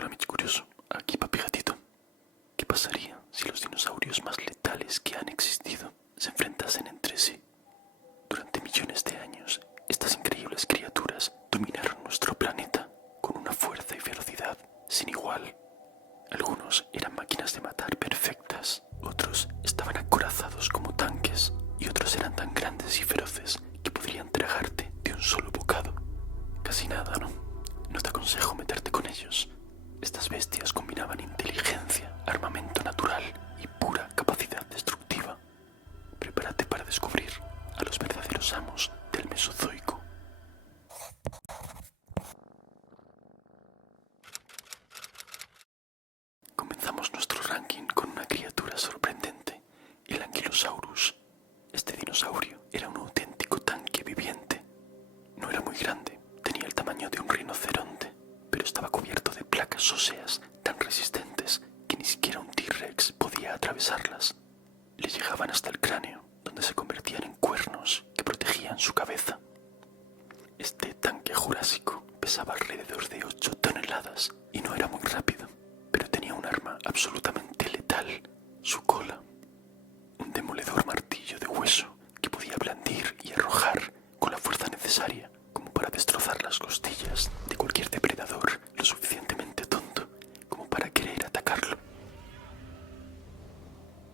Hola, Michi Curioso. Aquí Papi Gatito. ¿Qué pasaría si los dinosaurios más letales que han existido se enfrentasen entre sí? Durante millones de años, estas increíbles criaturas dominaron nuestro planeta con una fuerza y ferocidad sin igual. Algunos eran máquinas de matar perfectas, otros estaban acorazados como tanques y otros eran tan grandes y feroces que podrían tragarte de un solo bocado. Casi nada, ¿no? No te aconsejo meterte con ellos. Estas bestias combinaban inteligencia, armamento natural y pura capacidad destructiva. Prepárate para descubrir a los verdaderos amos del Mesozoico. Comenzamos nuestro ranking con una criatura sorprendente, el Ankylosaurus. Este dinosaurio era un auténtico tanque viviente. No era muy grande, tenía el tamaño de un rinoceronte, pero estaba cubierto de placas óseas tan resistentes que ni siquiera un T-Rex podía atravesarlas. Le llegaban hasta el cráneo, donde se convertían en cuernos que protegían su cabeza. Este tanque jurásico pesaba alrededor de 8 toneladas y no era muy rápido, pero tenía un arma absolutamente letal, su cola. Un demoledor martillo de hueso que podía blandir y arrojar con la fuerza necesaria como para destrozar las costillas de cualquier depredador lo suficientemente tonto como para querer atacarlo.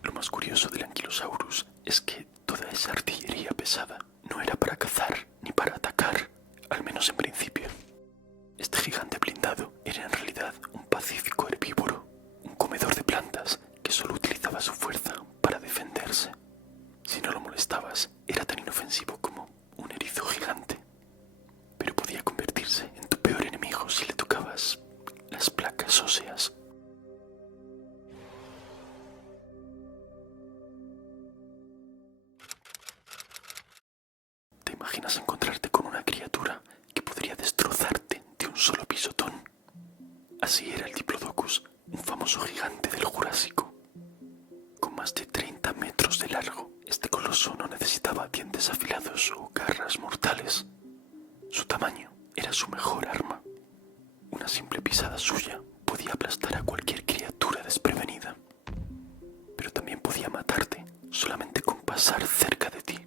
Lo más curioso del Ankylosaurus es que toda esa artillería pesada no era para cazar ni para atacar, al menos en principio. Este gigante blindado era en realidad un pacífico herbívoro, un comedor de plantas que solo utilizaba su fuerza para defenderse. Si no lo molestabas, era tan inofensivo como un erizo gigante, pero podía convertirse en tu peor enemigo si le tocabas las placas óseas. ¿Te imaginas encontrarte con una criatura que podría destrozarte de un solo pisotón? Así era el Diplodocus, un famoso gigante del Jurásico. Con más de 30 metros de largo, este coloso no necesitaba dientes afilados o garras mortales. Su tamaño era su mejor arma. Una simple pisada suya podía aplastar a cualquier criatura desprevenida. Pero también podía matarte solamente con pasar cerca de ti.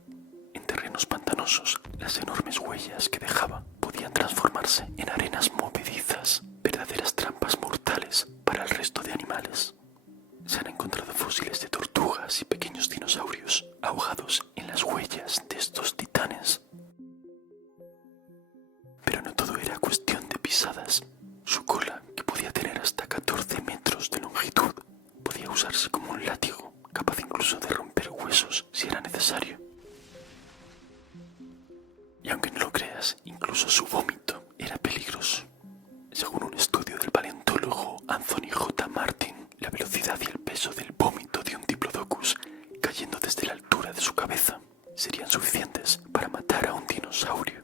En terrenos pantanosos, las enormes huellas que dejaba podían transformarse en arenas movedizas, verdaderas trampas mortales para el resto de animales. Se han encontrado fósiles de tortugas y pequeños dinosaurios ahogados en las huellas de estos titanes. Pero no todo era cuestión de pisadas. Su cola, que podía tener hasta 14 metros de longitud, podía usarse como un látigo, capaz incluso de romper huesos si era necesario. Y aunque no lo creas, incluso su vómito era peligroso. Según un estudio del paleontólogo Anthony J. Martin, la velocidad y el peso del vómito de un Diplodocus cayendo desde la altura de su cabeza serían suficientes para matar a un dinosaurio.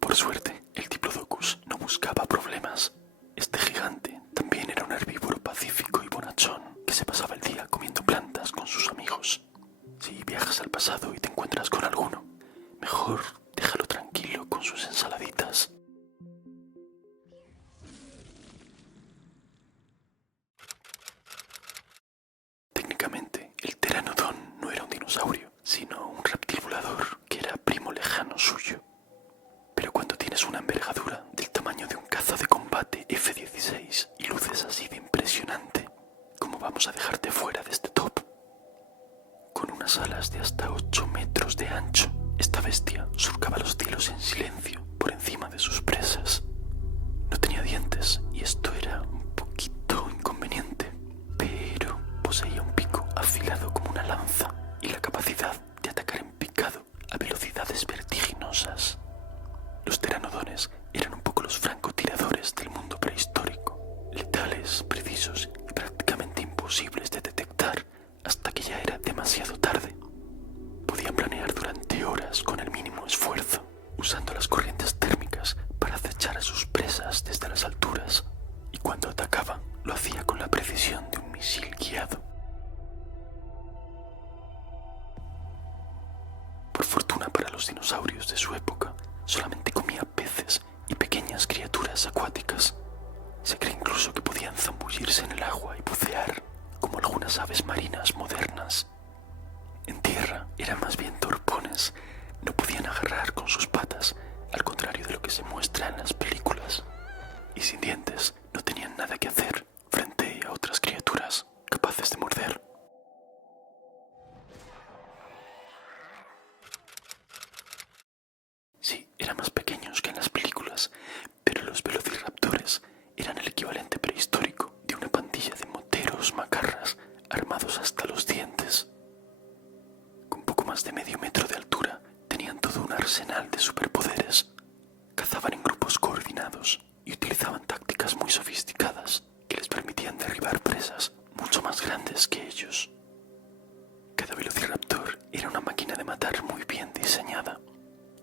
Por suerte, el Diplodocus no buscaba problemas. Este gigante también era un herbívoro pacífico y bonachón que se pasaba el día comiendo plantas con sus amigos. Si viajas al pasado y te encuentras con alguno, mejor déjalo tranquilo con sus ensaladitas. Técnicamente, el Pteranodon no era un dinosaurio, sino un reptil volador que era primo lejano suyo. Pero cuando tienes una envergadura del tamaño de un caza de combate F-16 y luces así de impresionante, ¿cómo vamos a dejarte fuera de este top? Con unas alas de hasta 8 metros de ancho, esta bestia surcaba los cielos en silencio por encima de sus presas. No tenía dientes y esto era un poquito inconveniente, pero poseía un pico afilado como una lanza y la capacidad de atacar en picado a velocidades vertiginosas. Los pteranodones eran un poco los francotiradores del mundo prehistórico, letales, precisos y prácticamente imposibles de detectar hasta que ya era demasiado tarde. Podían planear durante horas con el mínimo esfuerzo, usando las corrientes térmicas para acechar a sus presas desde las alturas, y cuando atacaba lo hacía con la precisión de un misil guiado. Por fortuna para los dinosaurios de su época, solamente comía peces y pequeñas criaturas acuáticas. Se cree incluso que podían zambullirse en el agua y bucear, como algunas aves marinas modernas. En tierra eran más bien torpones, no podían agarrar con sus patas, al contrario de lo que se muestra en las películas. Y sin dientes no tenían nada que hacer frente a otras criaturas capaces de morder. Sí, eran más pequeños que en las películas, pero los velociraptores eran el equivalente prehistórico de una pandilla de moteros macarras armados hasta los dientes. Con poco más de medio metro de altura, tenían todo un arsenal de superpoderes. Cazaban en grupos coordinados y utilizaban tácticas muy sofisticadas que les permitían derribar presas mucho más grandes que ellos. Cada velociraptor era una máquina de matar muy bien diseñada.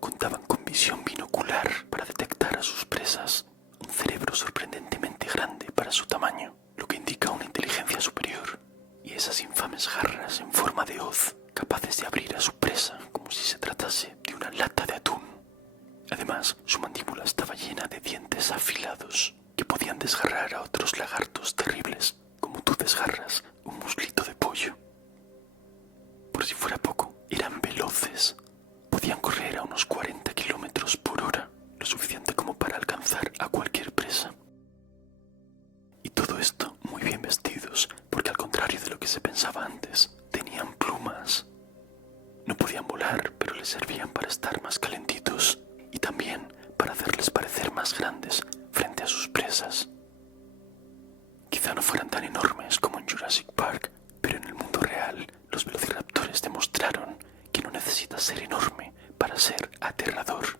Contaban con visión binocular para detectar a sus presas, un cerebro sorprendentemente grande para su tamaño, lo que indica una inteligencia superior, y esas infames garras en forma de hoz, capaces de abrir a su presa como si se tratase de una lata de atún. Además, su mandíbula estaba llena de dientes afilados que podían desgarrar a otros lagartos terribles, como tú desgarras un muslito de pollo. Por si fuera poco, eran veloces. Podían correr a unos 40 kilómetros por hora, lo suficiente como para alcanzar a cualquier presa. Y todo esto muy bien vestidos, porque al contrario de lo que se pensaba antes, tenían plumas. No podían volar, pero les servían para estar más calentitos y también para hacerles parecer más grandes frente a sus presas. Quizá no fueran tan enormes como en Jurassic Park, pero en el mundo real los velociraptores demostraron que no necesitas ser enorme para ser aterrador.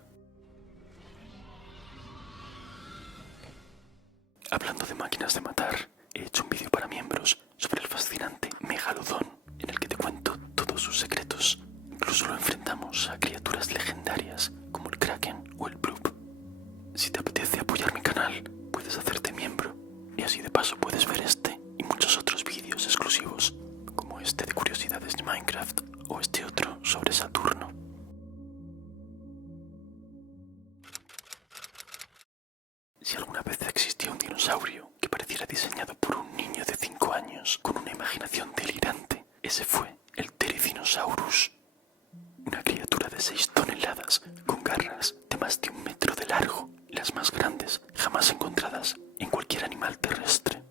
Hablando de máquinas de matar, he hecho un vídeo para miembros sobre el fascinante Megalodón, en el que te cuento todos sus secretos. Incluso lo enfrentamos a criaturas legendarias como el Kraken o el Bloop. Si te apetece apoyar mi canal, puedes hacerte miembro, y así de paso puedes ver este y muchos otros vídeos exclusivos, como este de curiosidades de Minecraft o este otro sobre Saturno. Si alguna vez existió un dinosaurio que pareciera diseñado por un niño de 5 años con una imaginación delirante, ese fue el Therizinosaurus. Una criatura de 6 toneladas con garras de más de 1 metro de largo, las más grandes jamás encontradas en cualquier animal terrestre.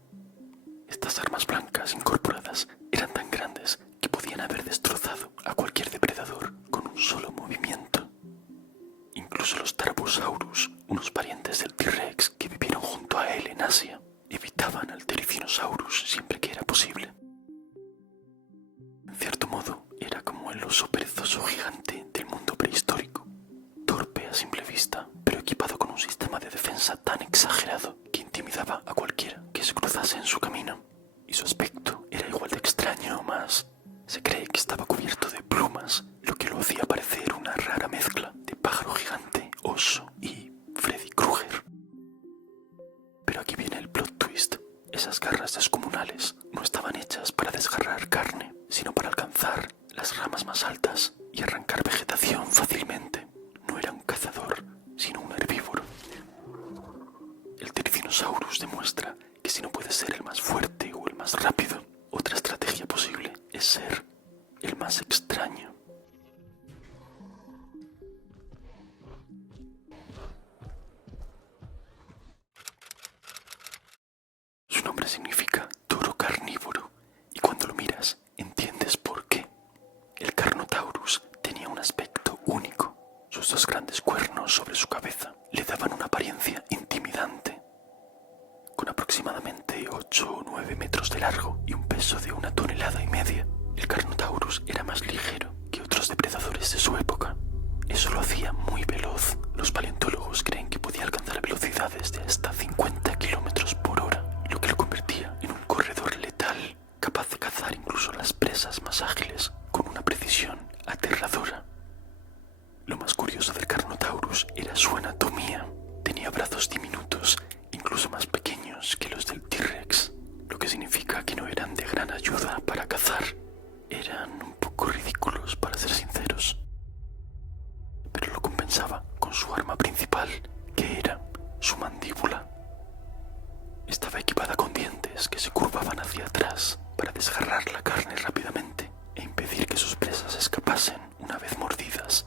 Estas armas blancas incorporadas eran tan grandes que podían haber destrozado a cualquier depredador con un solo movimiento. Incluso los Tarbosaurus, unos parientes del T-Rex que vivieron junto a él en Asia, evitaban al Therizinosaurus siempre que era posible. En cierto modo, era como el oso perezoso gigante del mundo prehistórico, torpe a simple vista, pero equipado con un sistema de defensa tan exagerado que intimidaba a cualquiera que se cruzase en su camino. Y su aspecto era igual de extraño o más. Se cree que estaba cubierto de plumas, lo que lo hacía parecer una rara mezcla de pájaro gigante, oso y Freddy Krueger. Pero aquí viene el plot twist. Esas garras descomunales no estaban hechas para desgarrar carne, sino para alcanzar las ramas más altas y arrancar vegetación fácilmente. No era un cazador, sino un herbívoro. El Therizinosaurus demuestra que si no puede ser el más fuerte o el más rápido, otra estrategia posible es ser el más extraño. Su nombre significa toro carnívoro, y cuando lo miras entiendes por qué. El Carnotaurus tenía un aspecto único. Sus 2 grandes cuernos sobre su cabeza le daban una apariencia intimidante. Con aproximadamente 8 o 9 metros de largo y un peso de 1,5 toneladas, el Carnotaurus era más ligero que otros depredadores de su época. Eso lo hacía muy veloz. Los paleontólogos creen que podía alcanzar velocidades de hasta 50 kilómetros por hora, lo que lo convertía en un corredor letal, capaz de cazar incluso las presas más ágiles con una precisión aterradora. Lo más curioso del Carnotaurus era su anatomía. Tenía brazos diminutos, incluso más pequeños que los del T-Rex, lo que significa que no eran de gran ayuda para cazar. Eran un poco ridículos, para ser sinceros. Pero lo compensaba con su arma principal, que era su mandíbula. mandíbulas que se curvaban hacia atrás para desgarrar la carne rápidamente e impedir que sus presas escapasen una vez mordidas.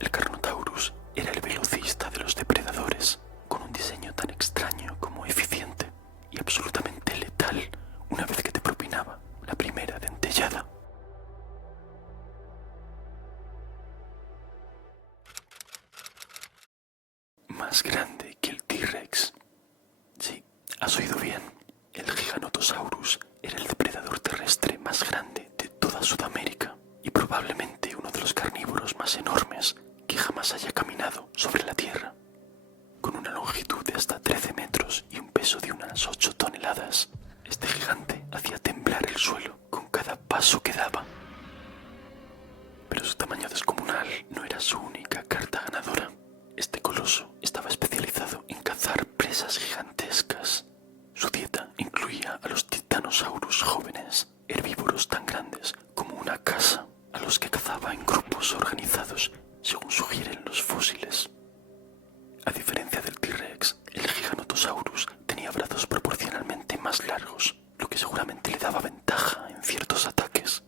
El Carnotaurus era el velocista de los depredadores, con un diseño tan extraño como eficiente y absolutamente letal una vez que te propinaba la primera dentellada. Más grande que el T-Rex. Sí, has oído bien. El Giganotosaurus era el depredador terrestre más grande de toda Sudamérica y probablemente uno de los carnívoros más enormes que jamás haya caminado sobre la Tierra. Con una longitud de hasta 13 metros y un peso de unas 8 toneladas, este gigante hacía temblar el suelo con cada paso que daba. Pero su tamaño descomunal no era su única carta ganadora. Este coloso estaba especializado en cazar presas gigantescas. Su dieta incluía a los Titanosaurus jóvenes, herbívoros tan grandes como una casa, a los que cazaba en grupos organizados, según sugieren los fósiles. A diferencia del T-Rex, el Giganotosaurus tenía brazos proporcionalmente más largos, lo que seguramente le daba ventaja en ciertos ataques.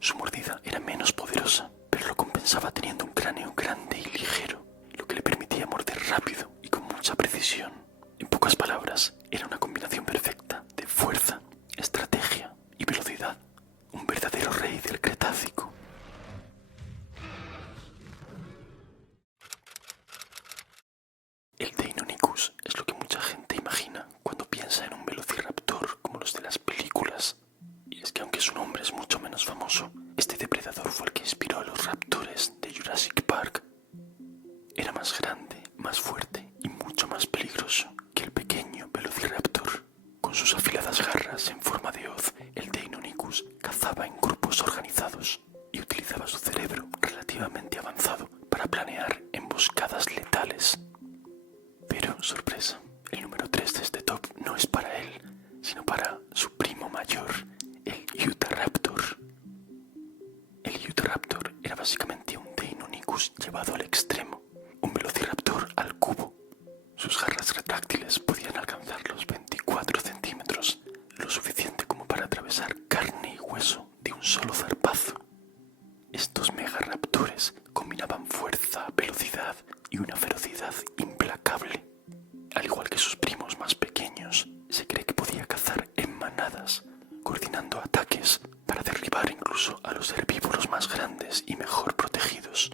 Su mordida era menos poderosa, pero lo compensaba teniendo un cráneo grande y ligero, lo que le permitía morder rápido y con mucha precisión. En pocas palabras, era una combinación perfecta de fuerza, estrategia y velocidad. Un verdadero rey del Cretácico. El Deinonychus es lo que mucha gente imagina cuando piensa en un velociraptor como los de las películas. Y es que aunque su nombre es mucho menos famoso, este depredador fue el que inspiró a los raptores de Jurassic Park. Era más grande, más fuerte y mucho más peligroso que el pequeño velociraptor. Con sus afiladas garras en forma de hoz, el Deinonychus cazaba en grupos organizados y utilizaba su cerebro relativamente avanzado para planear emboscadas letales. Pero, sorpresa, el número 3 de este top no es para él, sino para su primo mayor, el Utahraptor. El Utahraptor era básicamente un Deinonychus llevado al extremo, un velociraptor al cubo. Sus garras retráctiles podían alcanzar los 24 centímetros, lo suficiente como para atravesar carne y hueso de un solo zarpazo. Estos megaraptores combinaban fuerza, velocidad y una ferocidad implacable. Al igual que sus primos más pequeños, se cree que podía cazar en manadas, coordinando ataques para derribar incluso a los herbívoros más grandes y mejor protegidos.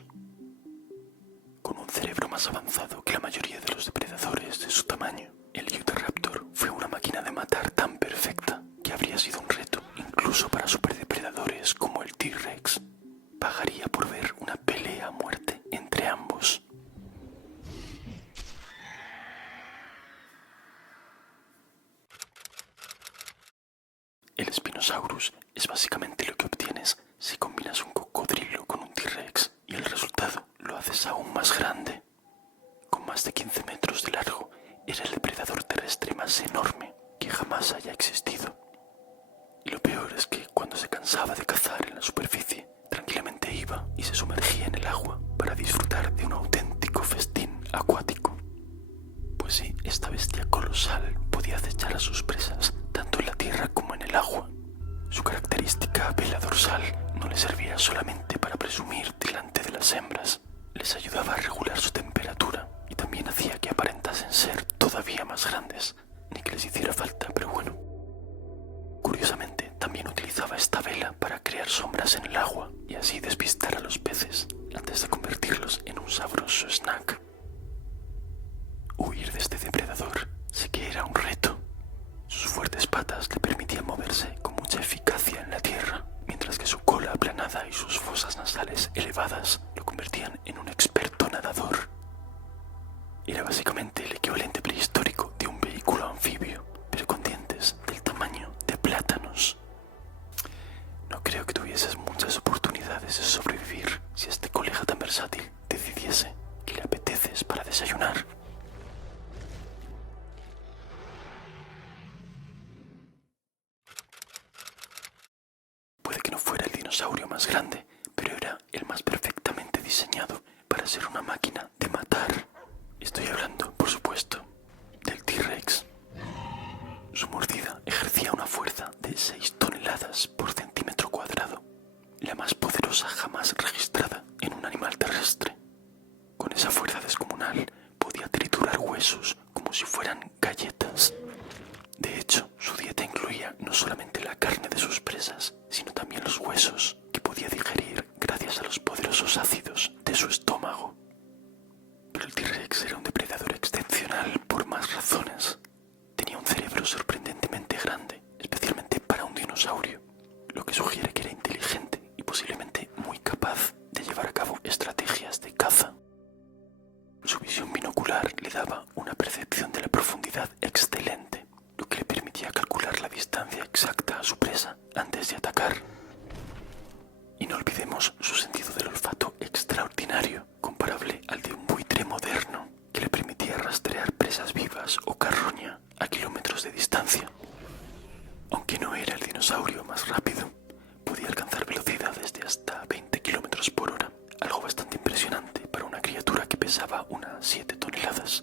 Con un cerebro más avanzado que la mayoría de los depredadores de su tamaño, el Utahraptor fue una máquina de matar tan perfecta que habría sido un reto incluso para superdepredadores como el T-Rex. Pagaría por ver una pelea a muerte entre ambos. El Spinosaurus es básicamente lo que obtienes si combinas un cocodrilo con un T-Rex y el resultado lo haces aún más grande. Con más de 15 metros de largo, era el depredador terrestre más enorme que jamás haya existido. Y lo peor es que cuando se cansaba de cazar en la superficie, tranquilamente iba y se sumergía en el agua para disfrutar de un auténtico festín acuático. Pues sí, esta bestia colosal podía acechar a sus presas tanto en la tierra como en el agua. Su característica vela dorsal no le servía solamente para presumir delante de las hembras, les ayudaba a regular su temperatura y también hacía que aparentasen ser todavía más grandes, ni que les hiciera falta, pero bueno. Curiosamente, también utilizaba esta vela para crear sombras en el agua y así despistar a los peces antes de convertirlos en un sabroso snack. Huir de este depredador sí que era un reto. Sus fuertes patas le permitían moverse con mucha eficacia en la tierra, mientras que su cola aplanada y sus fosas nasales elevadas lo convertían en un experto nadador. Era básicamente el equivalente prehistórico de un vehículo anfibio, pero con dientes del tamaño de plátanos. No creo que tuvieses muchas oportunidades de sobrevivir si este colega tan versátil decidiese que le apeteces para desayunar. Puede que no fuera el dinosaurio más grande, pero era el más perfectamente diseñado para ser una máquina de matar. Estoy hablando, por supuesto, del T-Rex. Su mordida ejercía una fuerza de 6 toneladas por centímetro cuadrado, la más poderosa jamás registrada en un animal terrestre. Con esa fuerza descomunal podía triturar huesos como si fueran galletas. De hecho, su dieta incluía no solamente la carne de sus presas, sino también los huesos, que podía digerir gracias a los poderosos ácidos de su estómago. Pero el T-Rex era un depredador excepcional por más razones. Tenía un cerebro sorprendentemente grande, especialmente para un dinosaurio, lo que sugiere que era inteligente y posiblemente muy capaz de llevar a cabo estrategias de caza. Su visión binocular le daba una percepción de la profundidad excelente, lo que le permitía calcular la distancia exacta a su presa antes de atacar. Y no olvidemos su sentido del olfato extraordinario, comparable al de un buitre moderno, que le permitía rastrear presas vivas o carroña a kilómetros de distancia. Aunque no era el dinosaurio más rápido, podía alcanzar velocidades de hasta 20 kilómetros por hora, algo bastante impresionante para una criatura que pesaba unas 7 toneladas.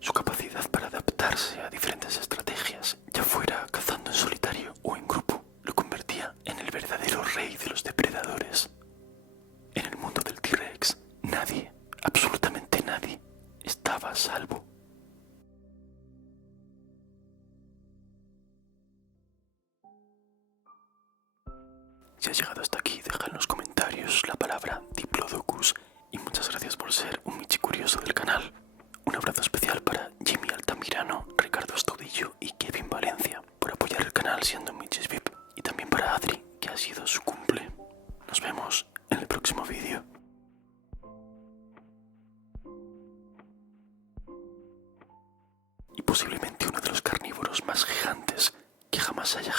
Su capacidad para adaptarse a diferentes estrategias, ya fuera cazando en solitario o en grupo, lo convertía en el verdadero rey de los depredadores. En el mundo del T-Rex, nadie, absolutamente nadie, estaba a salvo. Si has llegado hasta aquí, deja en los comentarios la palabra Diplodocus y muchas gracias por ser un Michi curioso del canal. Un abrazo especial para Jimmy Altamirano, Ricardo Astudillo y Kevin Valencia por apoyar el canal siendo Michis VIP, y también para Adri, que ha sido su cumple. Nos vemos en el próximo vídeo. Y posiblemente uno de los carnívoros más gigantes que jamás haya